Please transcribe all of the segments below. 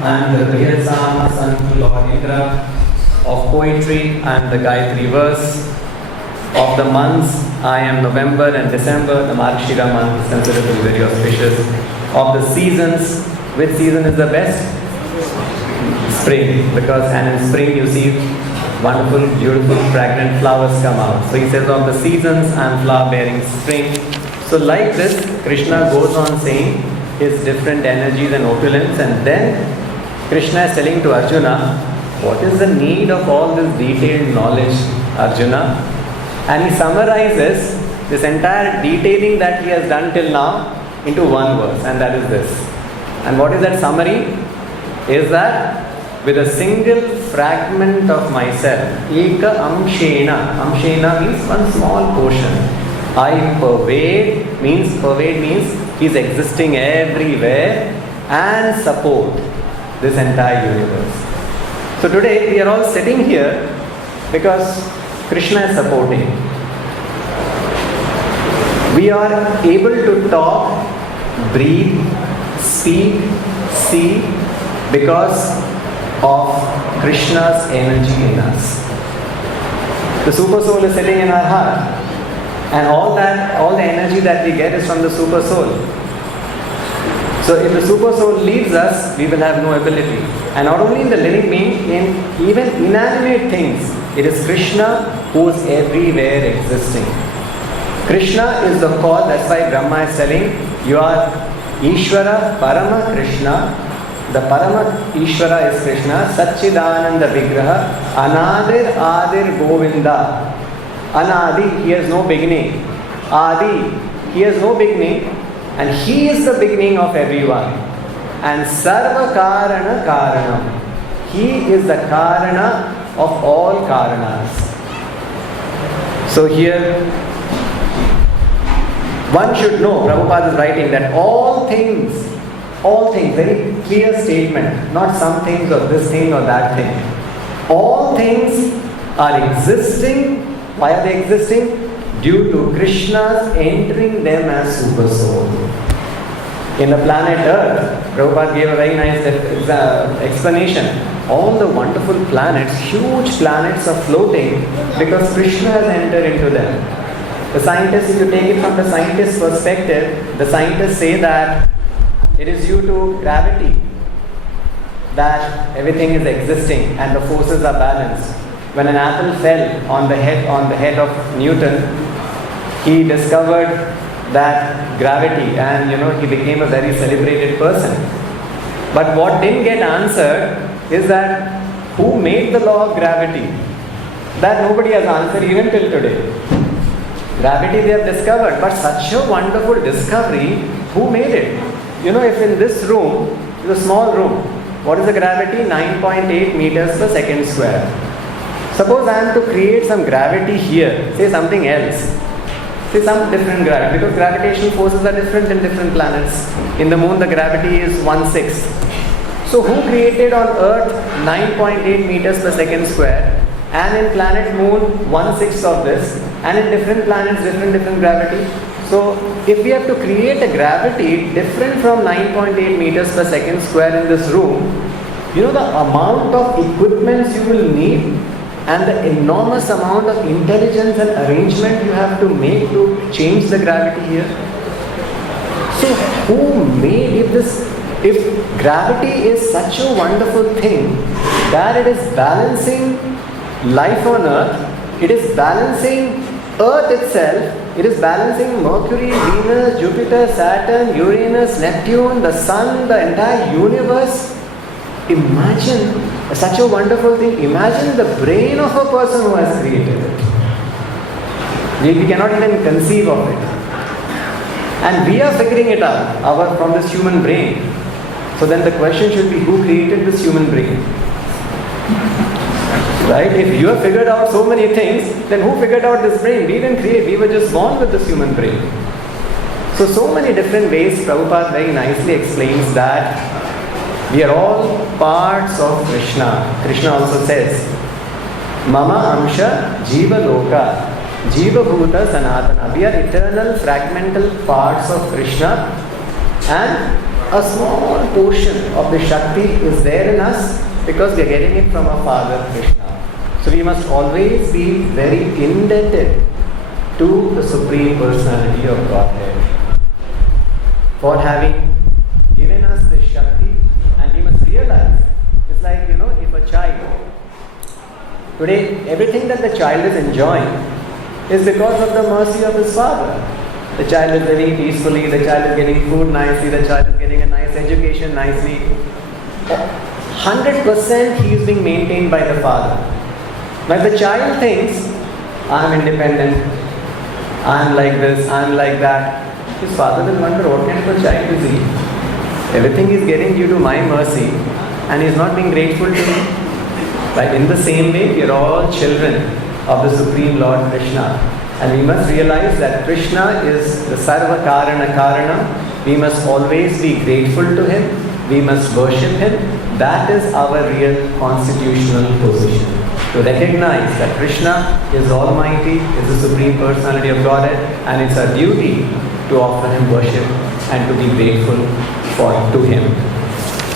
I am the Brihasam, son of Lord Indra. Of poetry, I am the Gayatri verse. Of the months, I am November and December. The Margashira month is considered to be very auspicious. Of the seasons, which season is the best? Spring, because and in spring you see wonderful, beautiful, fragrant flowers come out. So he says, of the seasons, I am flower-bearing spring. So like this, Krishna goes on saying his different energies and opulence, and then Krishna is telling to Arjuna, what is the need of all this detailed knowledge, Arjuna? And he summarizes this entire detailing that he has done till now into one verse, and that is this. And what is that summary? Is that with a single fragment of myself, eka amshena means one small portion. I pervade means he's existing everywhere and support this entire universe. So today we are all sitting here because Krishna is supporting. We are able to talk, breathe, speak, see because of Krishna's energy in us. The super soul is sitting in our heart, and all the energy that we get is from the super soul. So if the super soul leaves us, we will have no ability. And not only in the living being, in even inanimate things, it is Krishna who is everywhere existing. Krishna is the cause. That's why Brahma is telling, you are Ishvara Parama Krishna. The Parama Ishvara is Krishna, Satchidananda Vigraha, Anadir Adir Govinda. Anadi, he has no beginning. Adi, he has no beginning, and he is the beginning of everyone. And Sarva Karana Karanam, he is the Karana of all Karanas. So here, one should know, Prabhupada is writing that all things, very clear statement, not some things or this thing or that thing. All things are existing. Why are they existing? Due to Krishna's entering them as super soul. In the planet Earth, Prabhupada gave a very nice explanation. All the wonderful planets, huge planets are floating because Krishna has entered into them. The scientists, if you take it from the scientist's perspective, the scientists say that it is due to gravity that everything is existing and the forces are balanced. When an apple fell on the head of Newton, he discovered that gravity, and he became a very celebrated person. But what didn't get answered is that who made the law of gravity? That nobody has answered even till today. Gravity they have discovered, but such a wonderful discovery, who made it? If in this room, it's a small room, what is the gravity? 9.8 meters per second square. Suppose I am to create some gravity here, say something else, say some different gravity, because gravitational forces are different in different planets. In the moon, the gravity is 1/6. So who created on Earth 9.8 meters per second square, and in planet moon 1/6 of this, and in different planets different gravity? So if we have to create a gravity different from 9.8 meters per second square in this room, the amount of equipments you will need and the enormous amount of intelligence and arrangement you have to make to change the gravity here. So who made if gravity is such a wonderful thing that it is balancing life on Earth, it is balancing Earth itself, it is balancing Mercury, Venus, Jupiter, Saturn, Uranus, Neptune, the Sun, the entire universe. Imagine such a wonderful thing. Imagine the brain of a person who has created it. We cannot even conceive of it. And we are figuring it out from this human brain. So then the question should be, who created this human brain? Right? If you have figured out so many things, then who figured out this brain? We didn't create, we were just born with this human brain. So many different ways Prabhupada very nicely explains that we are all parts of Krishna. Krishna also says, Mama Amsha Jiva Loka Jiva Bhuta Sanatana. We are eternal fragmental parts of Krishna, and a small portion of the Shakti is there in us because we are getting it from our Father Krishna. So we must always be very indebted to the Supreme Personality of Godhead for having given us the Shakti. And we must realize, it's like, if a child, today everything that the child is enjoying is because of the mercy of his father. The child is living peacefully, the child is getting food nicely, the child is getting a nice education nicely. 100% he is being maintained by the father. Now the child thinks, I am independent, I am like this, I am like that. His father will wonder, what kind of a child is he? Everything is getting due to my mercy and he is not being grateful to me. Right? In the same way, we are all children of the Supreme Lord Krishna. And we must realize that Krishna is the Sarva Karana Karana. We must always be grateful to Him. We must worship Him. That is our real constitutional position. To recognize that Krishna is Almighty, is the Supreme Personality of Godhead, and it's our duty to offer Him worship and to be grateful to Him.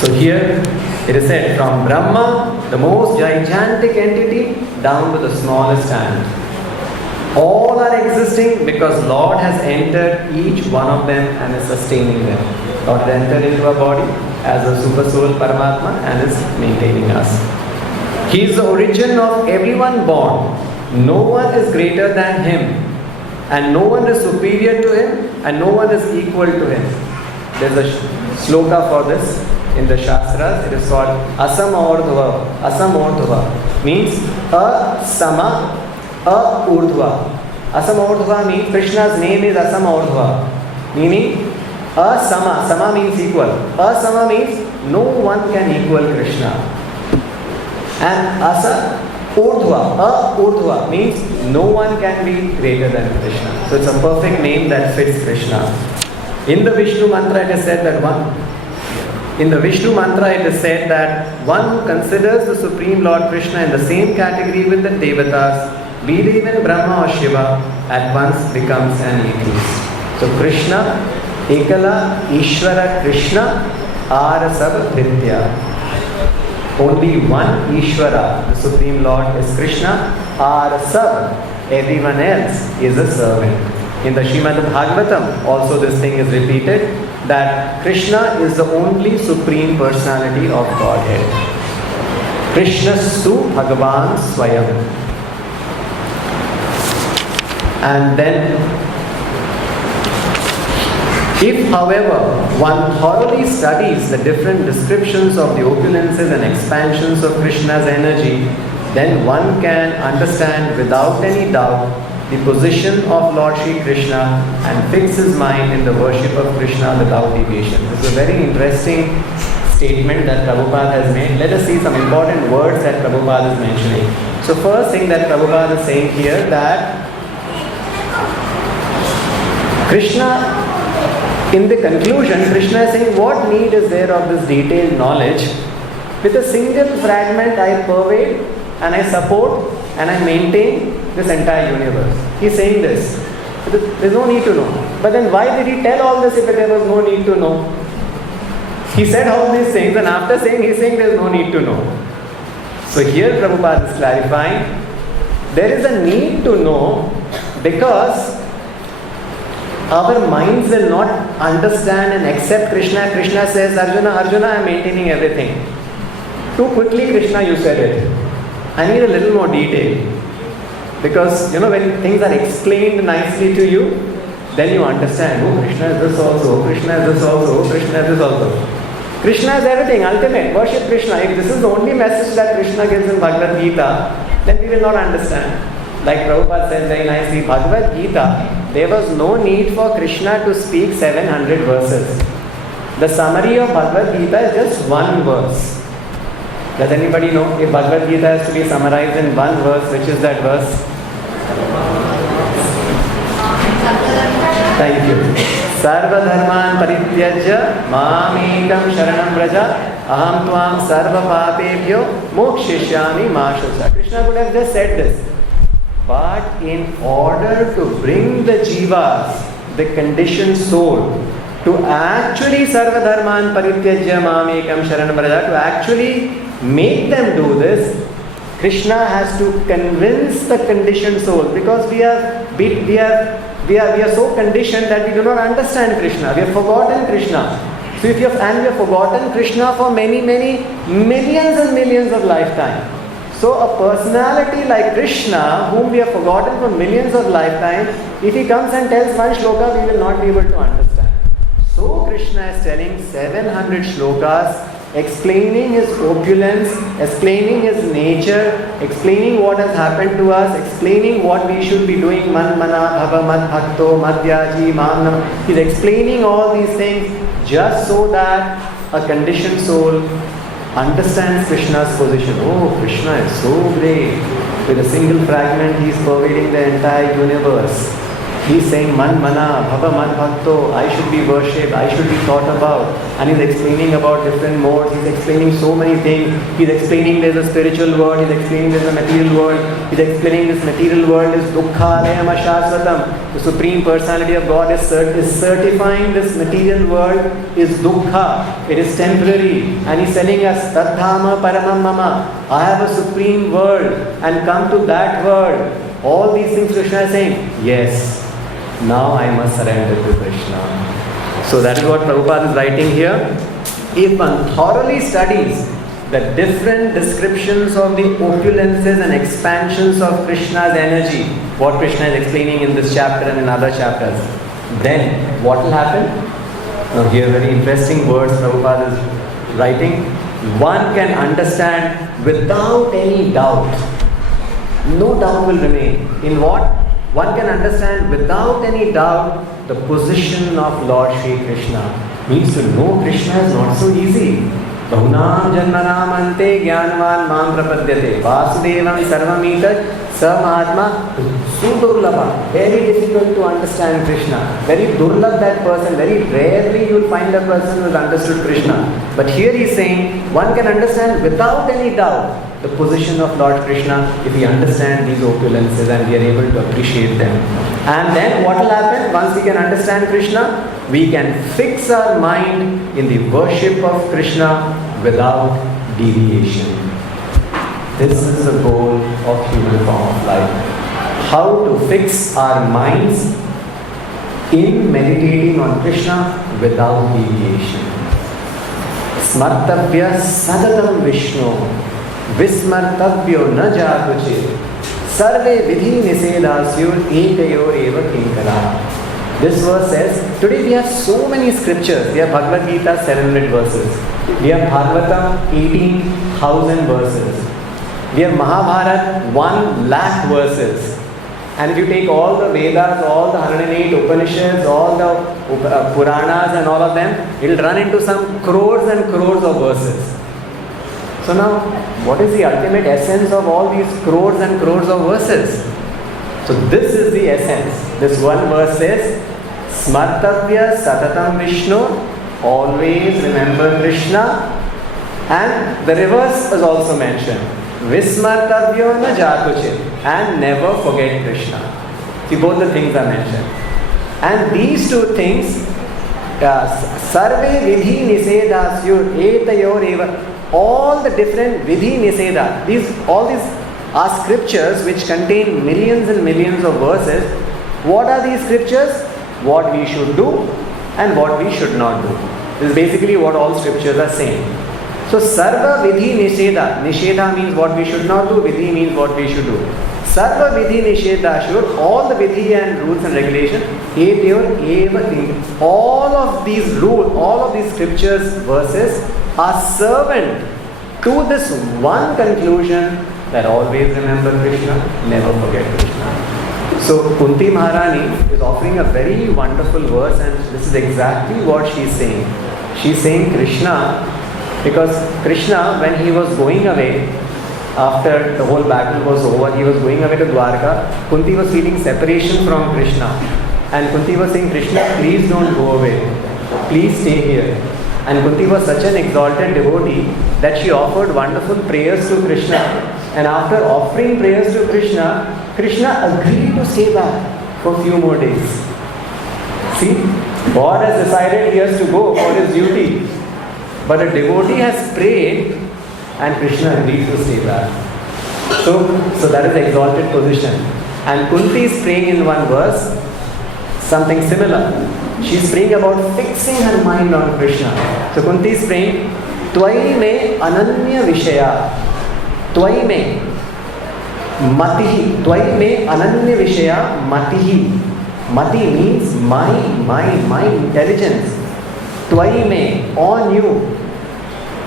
So here it is said, from Brahma, the most gigantic entity, down to the smallest ant. All are existing because Lord has entered each one of them and is sustaining them. Lord has entered into our body as a super soul Paramatma and is maintaining us. He is the origin of everyone born. No one is greater than Him, and no one is superior to Him, and no one is equal to Him. There is a sloka for this in the Shastras. It is called Asamordhva. Asamordhva means Asama Urdhva. Asamordhva means Krishna's name is Asamordhva, meaning Asama. Sama means equal. Asama means no one can equal Krishna. And Asa Urdhva means no one can be greater than Krishna. So it's a perfect name that fits Krishna. In the Vishnu mantra it is said that one who considers the Supreme Lord Krishna in the same category with the Devatas, be they even Brahma or Shiva, at once becomes an atheist. So Krishna, Ekala, Ishvara, Krishna, are sab Dhritya. Only one Ishvara, the Supreme Lord, is Krishna, are sab. Everyone else is a servant. In the Srimad Bhagavatam, also this thing is repeated, that Krishna is the only Supreme Personality of Godhead. Krishna Su Bhagavan Swayam. And then, if however one thoroughly studies the different descriptions of the opulences and expansions of Krishna's energy, then one can understand without any doubt the position of Lord Shri Krishna and fix his mind in the worship of Krishna without deviation. This is a very interesting statement that Prabhupada has made. Let us see some important words that Prabhupada is mentioning. So first thing that Prabhupada is saying here, that Krishna, in the conclusion, Krishna is saying, what need is there of this detailed knowledge? With a single fragment I pervade and I support and I maintain this entire universe. He is saying this. There is no need to know. But then why did he tell all this if there was no need to know? He said all these things, and after saying, he is saying there is no need to know. So here Prabhupada is clarifying, there is a need to know because our minds will not understand and accept Krishna. Krishna says, Arjuna, I am maintaining everything. Too quickly, Krishna, you said it. I need a little more detail. Because, when things are explained nicely to you, then you understand, oh, Krishna is this also, Krishna is this also, Krishna is this also. Krishna is everything, ultimate. Worship Krishna. If this is the only message that Krishna gives in Bhagavad Gita, then we will not understand. Like Prabhupada says very nicely, Bhagavad Gita, there was no need for Krishna to speak 700 verses. The summary of Bhagavad Gita is just one verse. Does anybody know if Bhagavad Gita has to be summarized in one verse, which is that verse? Thank you. Sarva dharman parityajya mamekam sharanam vraja aham tvam sarva papebhyo mokshishyami ma shucha. Krishna could have just said this. But in order to bring the jivas, the conditioned soul, To actually sarva dharman parityajya mamekam sharanam vraja, to actually make them do this, Krishna has to convince the conditioned soul, because we are so conditioned that we do not understand Krishna. We have forgotten Krishna. So we have forgotten Krishna for many millions and millions of lifetime. So a personality like Krishna, whom we have forgotten for millions of lifetime, if he comes and tells one shloka, we will not be able to understand. So Krishna is telling 700 shlokas, explaining his opulence, explaining his nature, explaining what has happened to us, explaining what we should be doing. Man mana bhava mad bhakto madhyaji manam. He's explaining all these things just so that a conditioned soul understands Krishna's position. Oh, Krishna is so great. With a single fragment, he is pervading the entire universe. He is saying, Man mana, bhava man bhakto, I should be worshipped, I should be thought about. And he is explaining about different modes, he is explaining so many things. He is explaining there is a spiritual world, he is explaining there is a material world, he is explaining this material world is dukkha layam ashasvatam. The Supreme Personality of God is certifying this material world is dukkha, it is temporary. And he is telling us, Tadhama paramam mama, I have a supreme world and come to that world. All these things Krishna is saying, yes. Now I must surrender to Krishna. So that is what Prabhupada is writing here. If one thoroughly studies the different descriptions of the opulences and expansions of Krishna's energy, what Krishna is explaining in this chapter and in other chapters, then what will happen? Now here very interesting words Prabhupada is writing. One can understand without any doubt. No doubt will remain. In what? One can understand without any doubt the position of Lord Shri Krishna. Means to know Krishna is not so easy. Bahunam janmanam ante jnanvan mam prapadyate vasudevam sarvamitat samahatma sudurlabha. Very difficult to understand Krishna. Very durlabh that person. Very rarely you will find a person who has understood Krishna. But here he is saying one can understand without any doubt the position of Lord Krishna if we understand these opulences and we are able to appreciate them. And then what will happen? Once we can understand Krishna, we can fix our mind in the worship of Krishna without deviation. This is the goal of human form of life. How to fix our minds in meditating on Krishna without deviation. Smartavya sadatam Vishnu Vismartavyo na jatuche Sarve vidhi nisedasyur ekayor eva kinkara. This verse says, today we have so many scriptures. We have Bhagavad Gita 700 verses. We have Bhagavatam 18,000 verses. We have Mahabharata 1 lakh verses. And if you take all the Vedas, all the 108 Upanishads, all the Puranas and all of them, it will run into some crores and crores of verses. So now, what is the ultimate essence of all these crores and crores of verses? So this is the essence. This one verse says, Smartavya satatam Vishnu, always remember Krishna. And the reverse is also mentioned. Vismartavyo na jatuche, and never forget Krishna. See, both the things are mentioned. And these two things, Sarve vidhi nisedasyur etayor eva, all the different vidhi niseda, all these are scriptures which contain millions and millions of verses. What are these scriptures? What we should do and what we should not do. This is basically what all scriptures are saying. So Sarva Vidhi Nisheda. Nisheda means what we should not do, Vidhi means what we should do. Sarva Vidhi Nisheda should, all the Vidhi and rules and regulations, all of these rules, all of these scriptures, verses are servant to this one conclusion that always remember Krishna, never forget Krishna. So Kunti Maharani is offering a very wonderful verse, and this is exactly what she is saying. She is saying Krishna, because Krishna, when he was going away, after the whole battle was over, he was going away to Dwarka. Kunti was feeling separation from Krishna. And Kunti was saying, Krishna, please don't go away. Please stay here. And Kunti was such an exalted devotee that she offered wonderful prayers to Krishna. And after offering prayers to Krishna, Krishna agreed to stay back for a few more days. See, God has decided he has to go for his duty. But a devotee has prayed and Krishna agreed to stay back. So that is the exalted position. And Kunti is praying in one verse something similar. She is praying about fixing her mind on Krishna. So Kunti is praying, Tvai me ananya vishaya, Tvai me matihi, Tvai me ananya vishaya matihi. Mati means my intelligence. Tvai me, on you,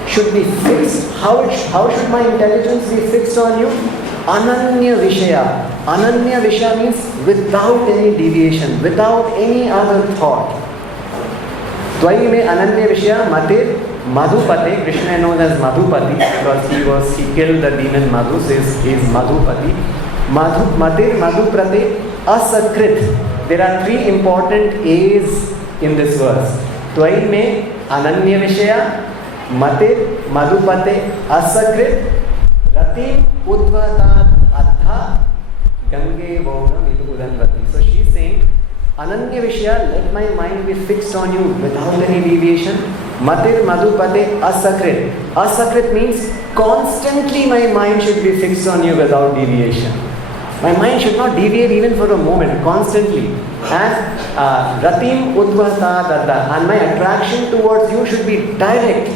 should be fixed. How should my intelligence be fixed on you? Ananya Vishaya. Ananya Vishaya means without any deviation, without any other thought. Tvai me Ananya Vishaya Matir Madhupate. Krishna is known as Madhupati because he killed the demon Madhu, so he is Madhupati. Matir Madhuprate Asakrit. There are three important A's in this verse. Tvai me Ananya Vishaya Matir Madhupate Asakrit Rati Udvatat Adha Gange Vauna Vidu Udanvati. So she is saying, Ananya Vishaya, let my mind be fixed on you without any deviation. Matir Madhupate Asakrit. Asakrit means constantly my mind should be fixed on you without deviation. My mind should not deviate even for a moment, constantly. And Ratim Udvata Dadda. And my attraction towards you should be direct.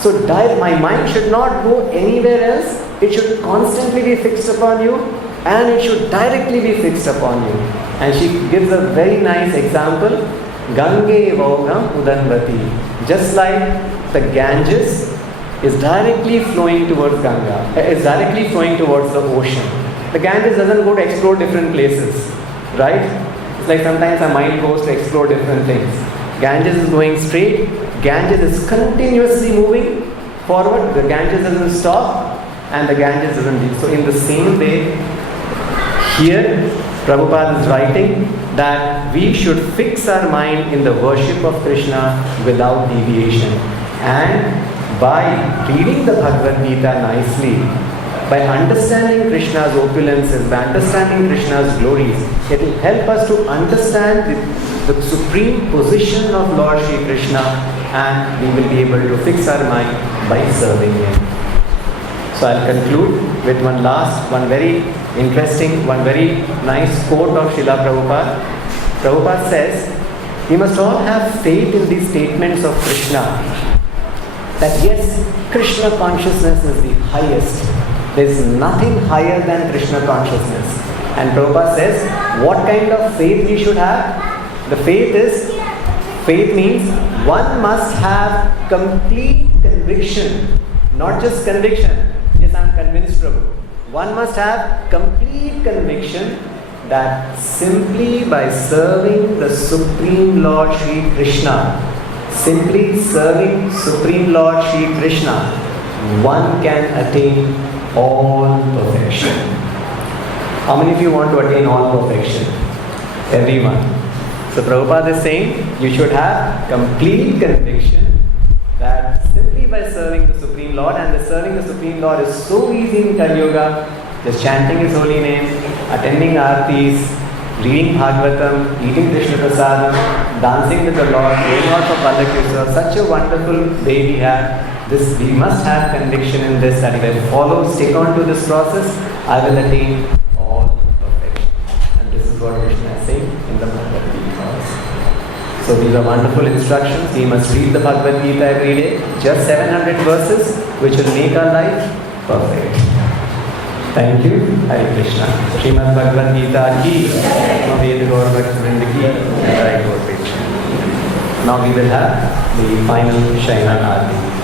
So my mind should not go anywhere else. It should constantly be fixed upon you and it should directly be fixed upon you. And she gives a very nice example. Gange Vaugam Udanvati. Just like the Ganges is directly flowing towards Ganga, is directly flowing towards the ocean. The Ganges doesn't go to explore different places, right? It's like sometimes our mind goes to explore different things. Ganges is going straight. Ganges is continuously moving forward. The Ganges doesn't stop and the Ganges doesn't leave. So in the same way, here Prabhupada is writing that we should fix our mind in the worship of Krishna without deviation. And by reading the Bhagavad Gita nicely, by understanding Krishna's opulences, by understanding Krishna's glories, it will help us to understand the supreme position of Lord Shri Krishna, and we will be able to fix our mind by serving Him. So I'll conclude with one very interesting, one very nice quote of Srila Prabhupada. Prabhupada says, we must all have faith in these statements of Krishna, that yes, Krishna consciousness is the highest. There is nothing higher than Krishna consciousness. And Prabhupada says, what kind of faith we should have? The faith means one must have complete conviction, not just conviction. Yes, I am convinced, Prabhu. One must have complete conviction that simply by serving the Supreme Lord Shri Krishna, simply serving Supreme Lord Shri Krishna, one can attain all perfection. How many of you want to attain all perfection? Everyone. So Prabhupada is saying you should have complete conviction that simply by serving the Supreme Lord, and the serving the Supreme Lord is so easy in Kali Yuga, just chanting His holy name, attending aartis, reading Bhagavatam, eating Krishna Prasadam, dancing with the Lord, going out for Palakiswa. Such a wonderful day we have. We must have conviction in this, that if I follow, stick on to this process, I will attain all perfection. And this is what Krishna is saying in the Bhagavad Gita. So these are wonderful instructions. We must read the Bhagavad Gita every day, just 700 verses, which will make our life perfect. Thank you. Hare Krishna. Srimad Bhagavad Gita ki, Ved Gaur Bhaktivinoda ki, Jai Gaur Krishna. Now we will have the final Shaina Arati.